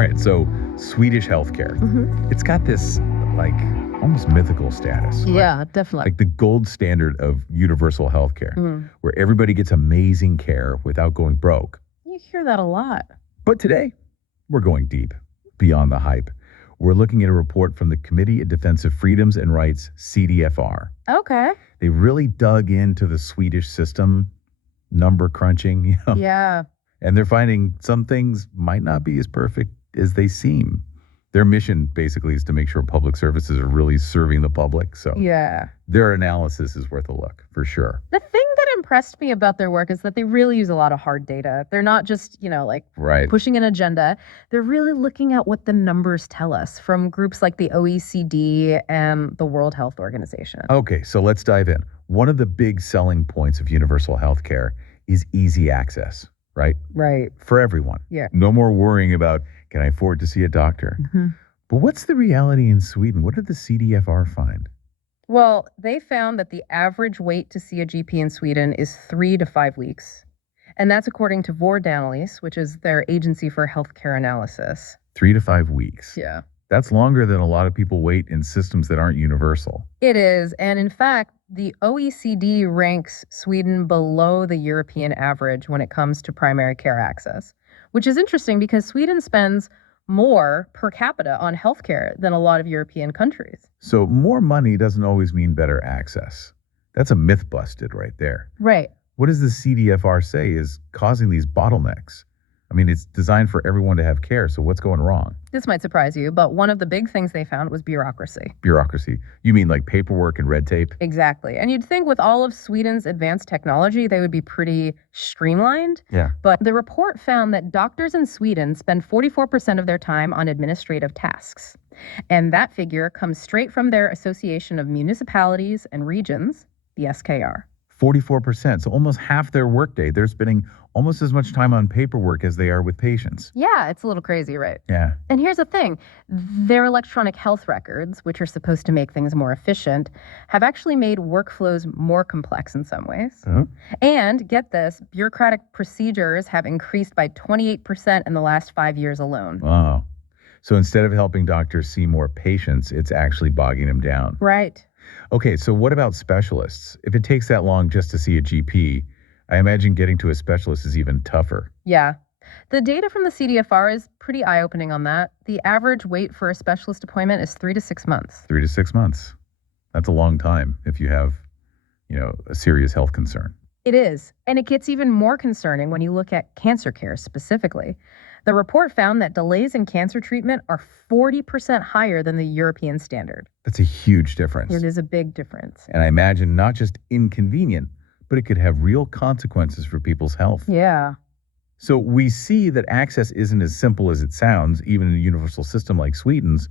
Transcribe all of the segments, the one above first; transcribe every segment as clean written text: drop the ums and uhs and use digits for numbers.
All right, so Swedish healthcare. It's got this like almost mythical status. Yeah, definitely. Like the gold standard of universal healthcare, where everybody gets amazing care without going broke. You hear that a lot. But today, we're going deep, beyond the hype. We're looking at a report from the Committee of Defensive Freedoms and Rights, CDFR. Okay. They really dug into the Swedish system, number crunching, Yeah. and they're finding some things might not be as perfect as they seem. Their mission basically is to make sure public services are really serving the public. So Yeah. their analysis is worth a look for sure. The thing that impressed me about their work is that they really use a lot of hard data. They're not just, Right. pushing an agenda. They're really looking at what the numbers tell us from groups like the OECD and the World Health Organization. Okay, so let's dive in. One of the big selling points of universal health care is easy access, right? Right. For everyone. Yeah. No more worrying about, can I afford to see a doctor? But what's the reality in Sweden? What did the CDFR find? Well, they found that the average wait to see a GP in Sweden is 3 to 5 weeks. And that's according to Vårdanalys, which is their agency for healthcare analysis. 3 to 5 weeks. Yeah. That's longer than a lot of people wait in systems that aren't universal. It is. And in fact, the OECD ranks Sweden below the European average when it comes to primary care access, which is interesting because Sweden spends more per capita on healthcare than a lot of European countries. So more money doesn't always mean better access. That's a myth busted right there. Right. What does the CDFR say is causing these bottlenecks? I mean, it's designed for everyone to have care, so what's going wrong? This might surprise you, but one of the big things they found was bureaucracy. Bureaucracy. You mean like paperwork and red tape? Exactly. And you'd think with all of Sweden's advanced technology, they would be pretty streamlined. Yeah. But the report found that doctors in Sweden spend 44% of their time on administrative tasks. And that figure comes straight from their Association of Municipalities and Regions, the SKR. 44%. So almost half their workday, they're spending almost as much time on paperwork as they are with patients. Yeah, it's a little crazy, right? Yeah. And here's the thing. Their electronic health records, which are supposed to make things more efficient, have actually made workflows more complex in some ways. And get this, bureaucratic procedures have increased by 28% in the last 5 years alone. Wow. So instead of helping doctors see more patients, it's actually bogging them down. Right. Okay, so what about specialists? If it takes that long just to see a GP, I imagine getting to a specialist is even tougher. Yeah. The data from the CDFR is pretty eye-opening on that. The average wait for a specialist appointment is 3 to 6 months. 3 to 6 months. That's a long time if you have, a serious health concern. It is. And it gets even more concerning when you look at cancer care specifically. The report found that delays in cancer treatment are 40% higher than the European standard. That's a huge difference. It is a big difference. And I imagine not just inconvenient, but it could have real consequences for people's health. Yeah. So we see that access isn't as simple as it sounds, even in a universal system like Sweden's.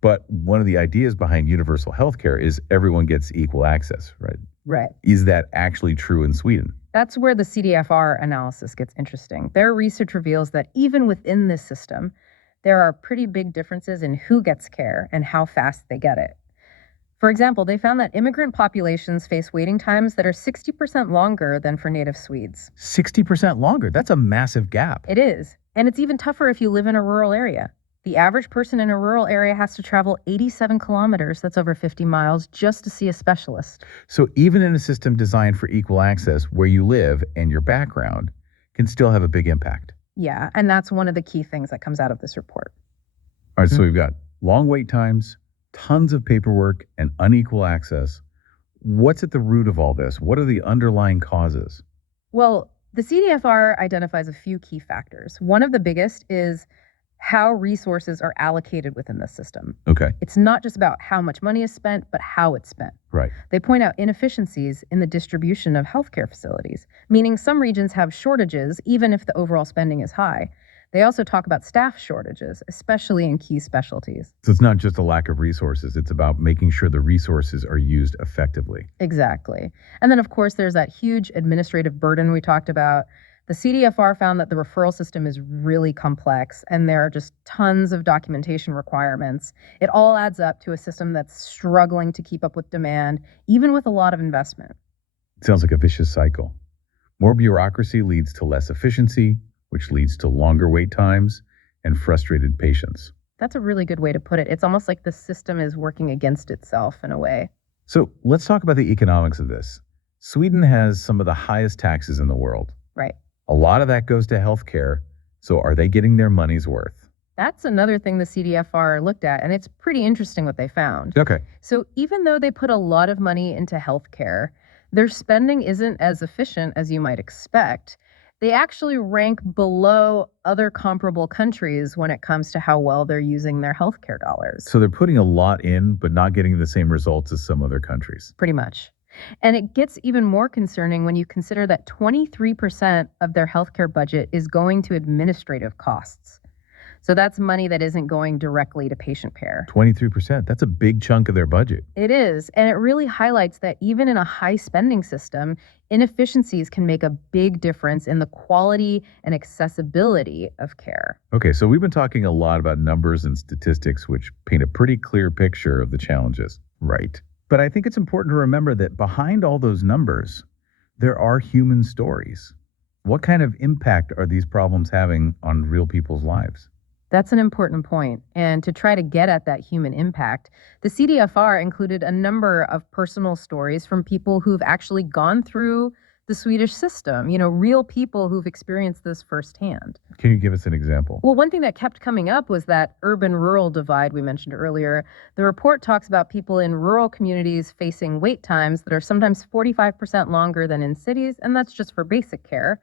But one of the ideas behind universal healthcare is everyone gets equal access, right? Right. Is that actually true in Sweden? That's where the CDFR analysis gets interesting. Their research reveals that even within this system, there are pretty big differences in who gets care and how fast they get it. For example, they found that immigrant populations face waiting times that are 60% longer than for native Swedes. 60% longer. That's a massive gap. It is. And it's even tougher if you live in a rural area. The average person in a rural area has to travel 87 kilometers, that's over 50 miles, just to see a specialist. So even in a system designed for equal access, where you live and your background can still have a big impact. Yeah, and that's one of the key things that comes out of this report. All right, so we've got long wait times, tons of paperwork, and unequal access. What's at the root of all this? What are the underlying causes? Well, the CDFR identifies a few key factors. One of the biggest is how resources are allocated within the system. Okay. It's not just about how much money is spent, but how it's spent. Right. They point out inefficiencies in the distribution of healthcare facilities, meaning some regions have shortages, even if the overall spending is high. They also talk about staff shortages, especially in key specialties. So it's not just a lack of resources, it's about making sure the resources are used effectively. Exactly. And then, of course, there's that huge administrative burden we talked about. The CDFR found that the referral system is really complex and there are just tons of documentation requirements. It all adds up to a system that's struggling to keep up with demand, even with a lot of investment. It sounds like a vicious cycle. More bureaucracy leads to less efficiency, which leads to longer wait times, and frustrated patients. That's a really good way to put it. It's almost like the system is working against itself in a way. So let's talk about the economics of this. Sweden has some of the highest taxes in the world. Right. A lot of that goes to healthcare. So are they getting their money's worth? That's another thing the CDFR looked at, and it's pretty interesting what they found. Okay. So even though they put a lot of money into healthcare, their spending isn't as efficient as you might expect. They actually rank below other comparable countries when it comes to how well they're using their healthcare dollars. So they're putting a lot in, but not getting the same results as some other countries. Pretty much. And it gets even more concerning when you consider that 23% of their healthcare budget is going to administrative costs. So that's money that isn't going directly to patient care. 23%. That's a big chunk of their budget. It is. And it really highlights that even in a high spending system, inefficiencies can make a big difference in the quality and accessibility of care. Okay, so we've been talking a lot about numbers and statistics, which paint a pretty clear picture of the challenges. Right. But I think it's important to remember that behind all those numbers, there are human stories. What kind of impact are these problems having on real people's lives? That's an important point. And to try to get at that human impact, the CDFR included a number of personal stories from people who've actually gone through the Swedish system, real people who've experienced this firsthand. Can you give us an example? Well, one thing that kept coming up was that urban-rural divide we mentioned earlier. The report talks about people in rural communities facing wait times that are sometimes 45% longer than in cities, and that's just for basic care.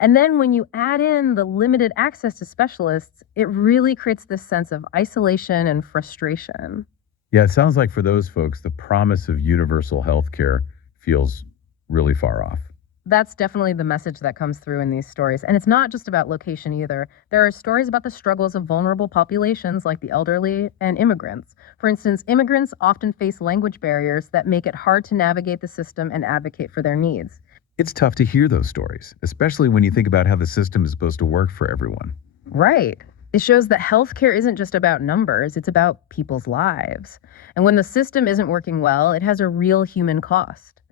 And then when you add in the limited access to specialists, it really creates this sense of isolation and frustration. Yeah, it sounds like for those folks, the promise of universal health care feels really far off. That's definitely the message that comes through in these stories. And it's not just about location either. There are stories about the struggles of vulnerable populations like the elderly and immigrants. For instance, immigrants often face language barriers that make it hard to navigate the system and advocate for their needs. It's tough to hear those stories, especially when you think about how the system is supposed to work for everyone. Right. It shows that healthcare isn't just about numbers, it's about people's lives. And when the system isn't working well, it has a real human cost.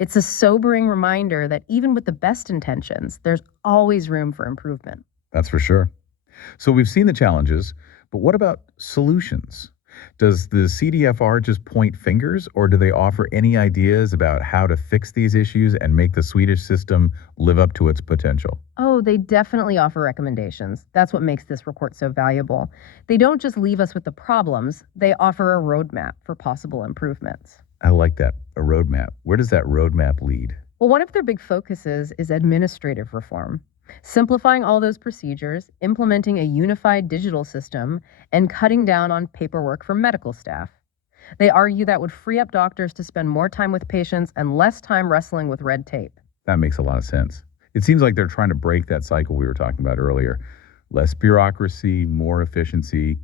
It's a sobering reminder that even with the best intentions, there's always room for improvement. That's for sure. So we've seen the challenges, but what about solutions? Does the CDFR just point fingers, or do they offer any ideas about how to fix these issues and make the Swedish system live up to its potential? Oh, they definitely offer recommendations. That's what makes this report so valuable. They don't just leave us with the problems, they offer a roadmap for possible improvements. I like that, a roadmap. Where does that roadmap lead? Well, one of their big focuses is administrative reform. Simplifying all those procedures, implementing a unified digital system, and cutting down on paperwork for medical staff. They argue that would free up doctors to spend more time with patients and less time wrestling with red tape. That makes a lot of sense. It seems like they're trying to break that cycle we were talking about earlier. Less bureaucracy, more efficiency.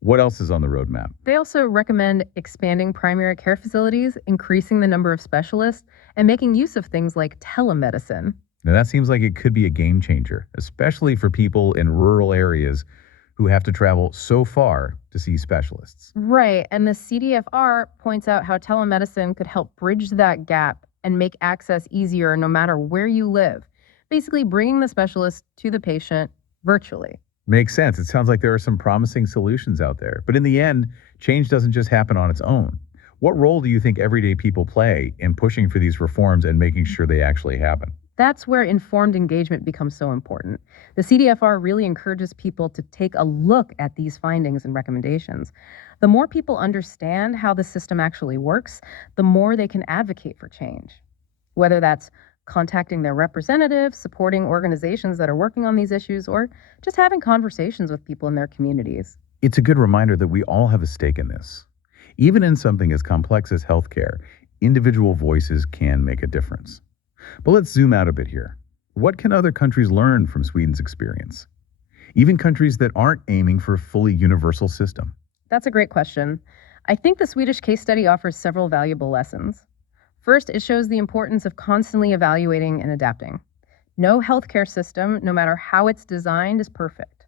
What else is on the roadmap? They also recommend expanding primary care facilities, increasing the number of specialists, and making use of things like telemedicine. Now, that seems like it could be a game changer, especially for people in rural areas who have to travel so far to see specialists. Right. And the CDFR points out how telemedicine could help bridge that gap and make access easier no matter where you live, basically bringing the specialist to the patient virtually. Makes sense. It sounds like there are some promising solutions out there. But in the end, change doesn't just happen on its own. What role do you think everyday people play in pushing for these reforms and making sure they actually happen? That's where informed engagement becomes so important. The CDFR really encourages people to take a look at these findings and recommendations. The more people understand how the system actually works, the more they can advocate for change. Whether that's contacting their representatives, supporting organizations that are working on these issues, or just having conversations with people in their communities. It's a good reminder that we all have a stake in this. Even in something as complex as healthcare, individual voices can make a difference. But let's zoom out a bit here. What can other countries learn from Sweden's experience? Even countries that aren't aiming for a fully universal system. That's a great question. I think the Swedish case study offers several valuable lessons. First, it shows the importance of constantly evaluating and adapting. No healthcare system, no matter how it's designed, is perfect.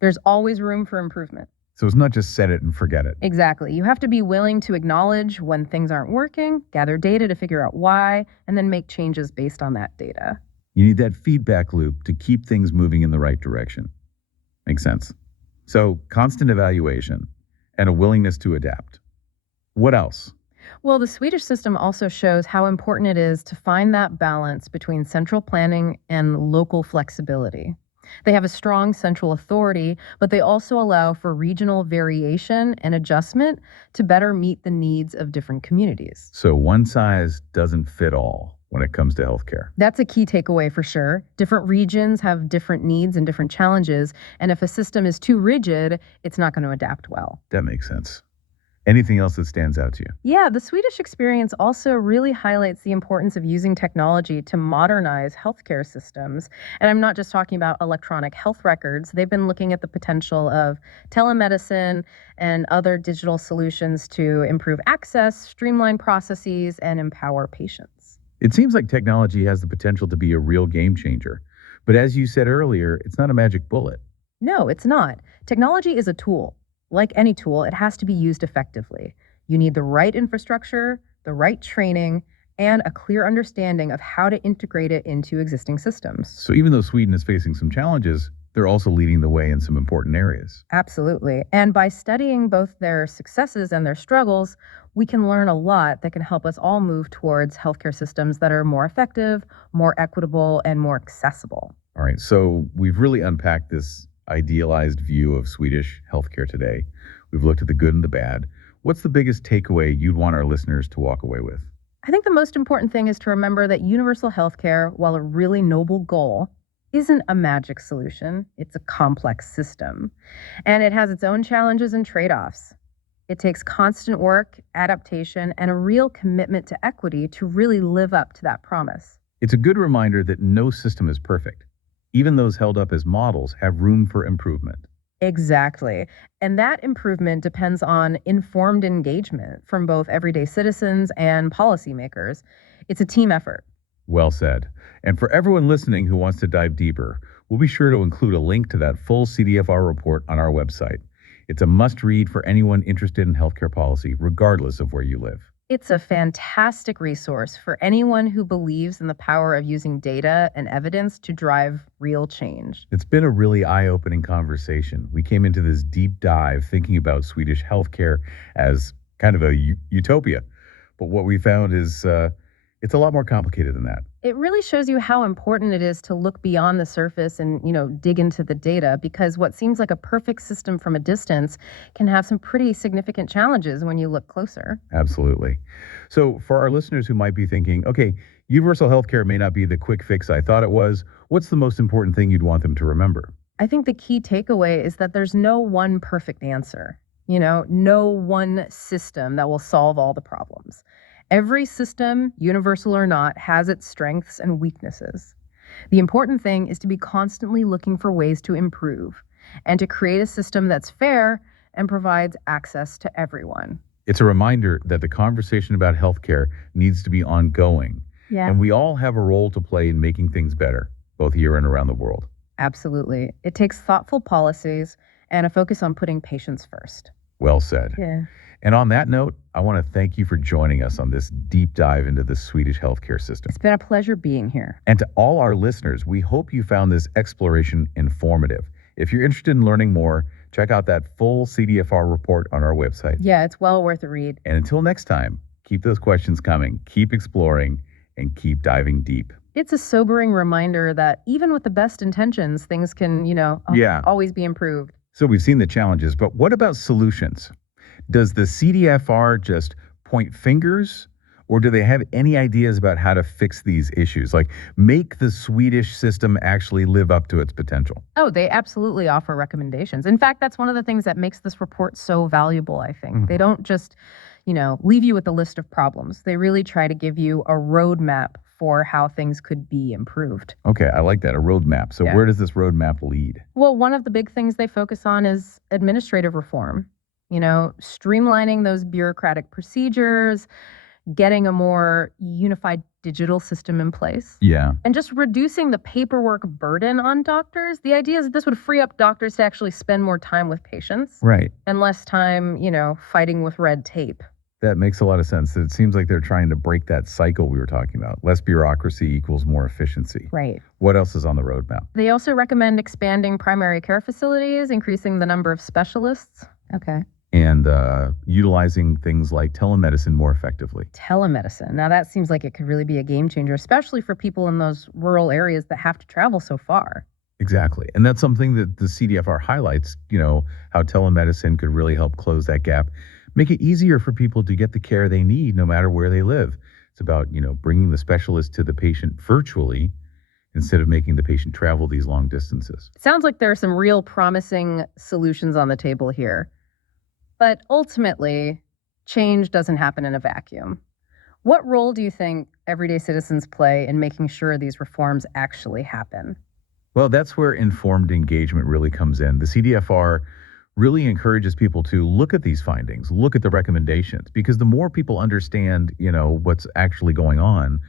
There's always room for improvement. So it's not just set it and forget it. Exactly. You have to be willing to acknowledge when things aren't working, gather data to figure out why, and then make changes based on that data. You need that feedback loop to keep things moving in the right direction. Makes sense. So, constant evaluation and a willingness to adapt. What else? Well, the Swedish system also shows how important it is to find that balance between central planning and local flexibility. They have a strong central authority, but they also allow for regional variation and adjustment to better meet the needs of different communities. So, one size doesn't fit all when it comes to healthcare. That's a key takeaway for sure. Different regions have different needs and different challenges, and if a system is too rigid, it's not going to adapt well. That makes sense. Anything else that stands out to you? Yeah, the Swedish experience also really highlights the importance of using technology to modernize healthcare systems. And I'm not just talking about electronic health records. They've been looking at the potential of telemedicine and other digital solutions to improve access, streamline processes, and empower patients. It seems like technology has the potential to be a real game changer. But as you said earlier, it's not a magic bullet. No, it's not. Technology is a tool. Like any tool, it has to be used effectively. You need the right infrastructure, the right training, and a clear understanding of how to integrate it into existing systems. So even though Sweden is facing some challenges, they're also leading the way in some important areas. Absolutely. And by studying both their successes and their struggles, we can learn a lot that can help us all move towards healthcare systems that are more effective, more equitable, and more accessible. All right, so we've really unpacked this idealized view of Swedish healthcare today. We've looked at the good and the bad. What's the biggest takeaway you'd want our listeners to walk away with? I think the most important thing is to remember that universal healthcare, while a really noble goal, isn't a magic solution. It's a complex system, and it has its own challenges and trade-offs. It takes constant work, adaptation, and a real commitment to equity to really live up to that promise. It's a good reminder that no system is perfect. Even those held up as models have room for improvement. Exactly. And that improvement depends on informed engagement from both everyday citizens and policymakers. It's a team effort. Well said. And for everyone listening who wants to dive deeper, we'll be sure to include a link to that full CDFR report on our website. It's a must-read for anyone interested in healthcare policy, regardless of where you live. It's a fantastic resource for anyone who believes in the power of using data and evidence to drive real change. It's been a really eye-opening conversation. We came into this deep dive thinking about Swedish healthcare as kind of a utopia. But what we found is it's a lot more complicated than that. It really shows you how important it is to look beyond the surface and, dig into the data, because what seems like a perfect system from a distance can have some pretty significant challenges when you look closer. Absolutely. So for our listeners who might be thinking, okay, universal healthcare may not be the quick fix I thought it was, what's the most important thing you'd want them to remember? I think the key takeaway is that there's no one perfect answer, no one system that will solve all the problems. Every system, universal or not, has its strengths and weaknesses. The important thing is to be constantly looking for ways to improve and to create a system that's fair and provides access to everyone. It's a reminder that the conversation about healthcare needs to be ongoing. Yeah. And we all have a role to play in making things better, both here and around the world. Absolutely. It takes thoughtful policies and a focus on putting patients first. Well said. Yeah. And on that note, I want to thank you for joining us on this deep dive into the Swedish healthcare system. It's been a pleasure being here. And to all our listeners, we hope you found this exploration informative. If you're interested in learning more, check out that full CDFR report on our website. Yeah, it's well worth a read. And until next time, keep those questions coming, keep exploring, and keep diving deep. It's a sobering reminder that even with the best intentions, things can, always be improved. So we've seen the challenges, but what about solutions? Does the CDFR just point fingers, or do they have any ideas about how to fix these issues? Like make the Swedish system actually live up to its potential? Oh, they absolutely offer recommendations. In fact, that's one of the things that makes this report so valuable, I think. They don't just, leave you with a list of problems. They really try to give you a roadmap for how things could be improved. Okay, I like that, a roadmap. So where does this roadmap lead? Well, one of the big things they focus on is administrative reform. Streamlining those bureaucratic procedures, getting a more unified digital system in place. Yeah. And just reducing the paperwork burden on doctors. The idea is that this would free up doctors to actually spend more time with patients. Right. And less time, fighting with red tape. That makes a lot of sense. It seems like they're trying to break that cycle we were talking about. Less bureaucracy equals more efficiency. Right. What else is on the roadmap? They also recommend expanding primary care facilities, increasing the number of specialists. Okay. And utilizing things like telemedicine more effectively. Telemedicine. Now, that seems like it could really be a game changer, especially for people in those rural areas that have to travel so far. Exactly. And that's something that the CDFR highlights, how telemedicine could really help close that gap, make it easier for people to get the care they need no matter where they live. It's about, bringing the specialist to the patient virtually instead of making the patient travel these long distances. It sounds like there are some real promising solutions on the table here. But ultimately, change doesn't happen in a vacuum. What role do you think everyday citizens play in making sure these reforms actually happen? Well, that's where informed engagement really comes in. The CDFR really encourages people to look at these findings, look at the recommendations, because the more people understand, what's actually going on,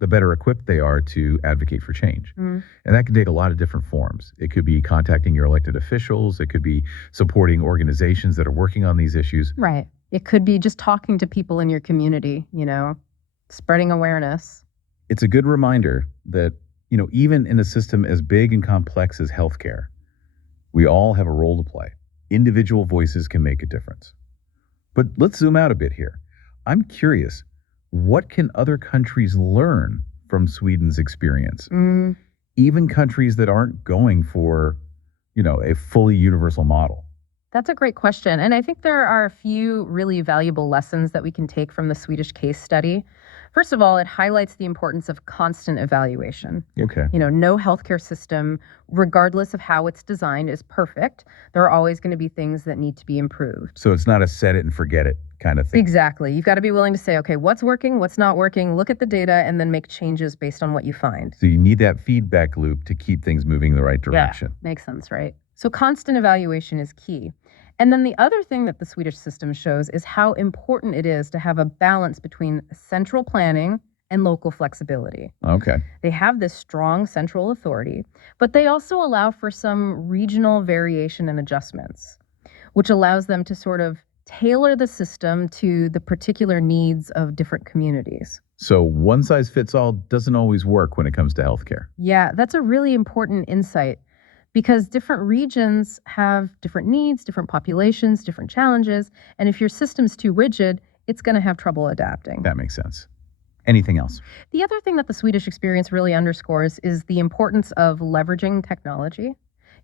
the better equipped they are to advocate for change. And that can take a lot of different forms. It could be contacting your elected officials. It could be supporting organizations that are working on these issues. Right. It could be just talking to people in your community, spreading awareness. It's a good reminder that, even in a system as big and complex as healthcare, we all have a role to play. Individual voices can make a difference. But let's zoom out a bit here. I'm curious, what can other countries learn from Sweden's experience? Even countries that aren't going for, a fully universal model. That's a great question. And I think there are a few really valuable lessons that we can take from the Swedish case study. First of all, it highlights the importance of constant evaluation. Okay. No healthcare system, regardless of how it's designed, is perfect. There are always going to be things that need to be improved. So it's not a set it and forget it kind of thing. Exactly. You've got to be willing to say, okay, what's working, what's not working, look at the data, and then make changes based on what you find. So you need that feedback loop to keep things moving in the right direction. Yeah, makes sense, right? So constant evaluation is key. And then the other thing that the Swedish system shows is how important it is to have a balance between central planning and local flexibility. Okay. They have this strong central authority, but they also allow for some regional variation and adjustments, which allows them to sort of tailor the system to the particular needs of different communities. So one size fits all doesn't always work when it comes to healthcare. Yeah, that's a really important insight. Because different regions have different needs, different populations, different challenges. And if your system's too rigid, it's going to have trouble adapting. That makes sense. Anything else? The other thing that the Swedish experience really underscores is the importance of leveraging technology.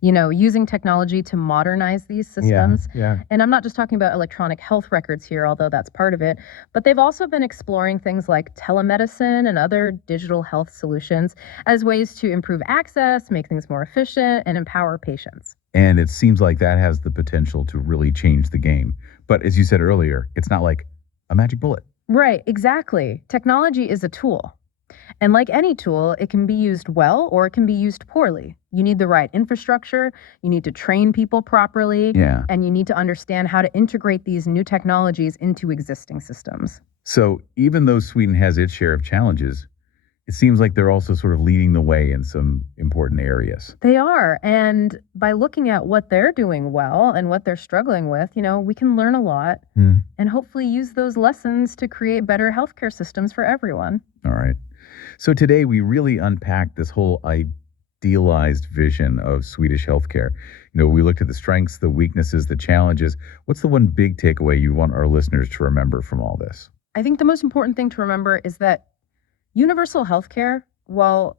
Using technology to modernize these systems. Yeah. And I'm not just talking about electronic health records here, although that's part of it, but they've also been exploring things like telemedicine and other digital health solutions as ways to improve access, make things more efficient, and empower patients. And it seems like that has the potential to really change the game. But as you said earlier, it's not like a magic bullet. Right, exactly. Technology is a tool. And like any tool, it can be used well or it can be used poorly. You need the right infrastructure, you need to train people properly, and you need to understand how to integrate these new technologies into existing systems. So even though Sweden has its share of challenges, it seems like they're also sort of leading the way in some important areas. They are. And by looking at what they're doing well and what they're struggling with, we can learn a lot and hopefully use those lessons to create better healthcare systems for everyone. All right. So today we really unpacked this whole idealized vision of Swedish healthcare. We looked at the strengths, the weaknesses, the challenges. What's the one big takeaway you want our listeners to remember from all this? I think the most important thing to remember is that universal healthcare, while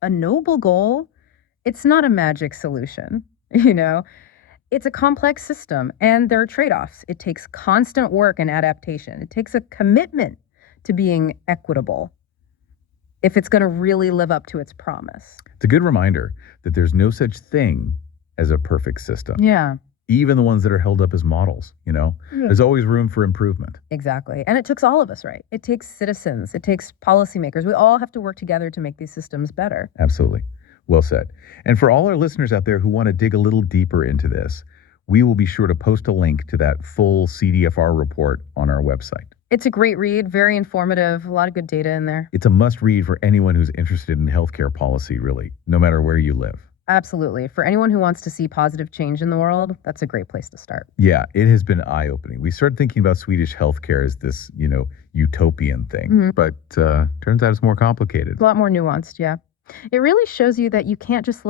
a noble goal, it's not a magic solution. It's a complex system and there are trade-offs. It takes constant work and adaptation. It takes a commitment to being equitable if it's going to really live up to its promise. It's a good reminder that there's no such thing as a perfect system. Yeah. Even the ones that are held up as models, there's always room for improvement. Exactly. And it takes all of us, right? It takes citizens. It takes policymakers. We all have to work together to make these systems better. Absolutely. Well said. And for all our listeners out there who want to dig a little deeper into this, we will be sure to post a link to that full CDFR report on our website. It's a great read, very informative, a lot of good data in there. It's a must read for anyone who's interested in healthcare policy, really, no matter where you live. Absolutely. For anyone who wants to see positive change in the world, that's a great place to start. Yeah, it has been eye-opening. We started thinking about Swedish healthcare as this, utopian thing, but turns out it's more complicated. It's a lot more nuanced, yeah. It really shows you that you can't just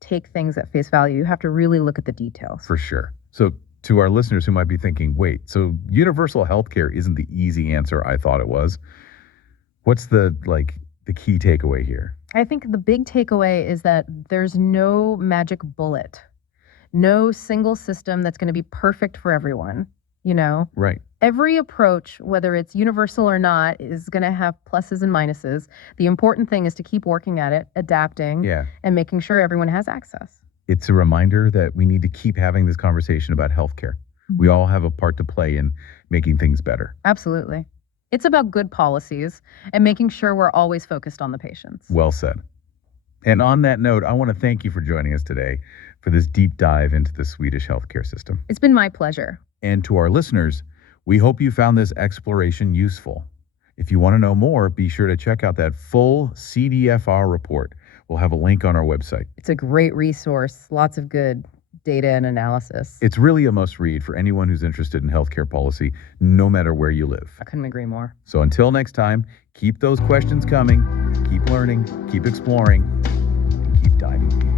take things at face value. You have to really look at the details. For sure. So to our listeners who might be thinking, wait, so universal healthcare isn't the easy answer I thought it was. What's the key takeaway here? I think the big takeaway is that there's no magic bullet, no single system that's going to be perfect for everyone, Right. Every approach, whether it's universal or not, is going to have pluses and minuses. The important thing is to keep working at it, adapting, and making sure everyone has access. It's a reminder that we need to keep having this conversation about healthcare. We all have a part to play in making things better. Absolutely. It's about good policies and making sure we're always focused on the patients. Well said. And on that note, I want to thank you for joining us today for this deep dive into the Swedish healthcare system. It's been my pleasure. And to our listeners, we hope you found this exploration useful. If you want to know more, be sure to check out that full CDFR report. We'll have a link on our website. It's a great resource, lots of good data and analysis. It's really a must-read for anyone who's interested in healthcare policy, no matter where you live. I couldn't agree more. So until next time, keep those questions coming, keep learning, keep exploring, and keep diving deep.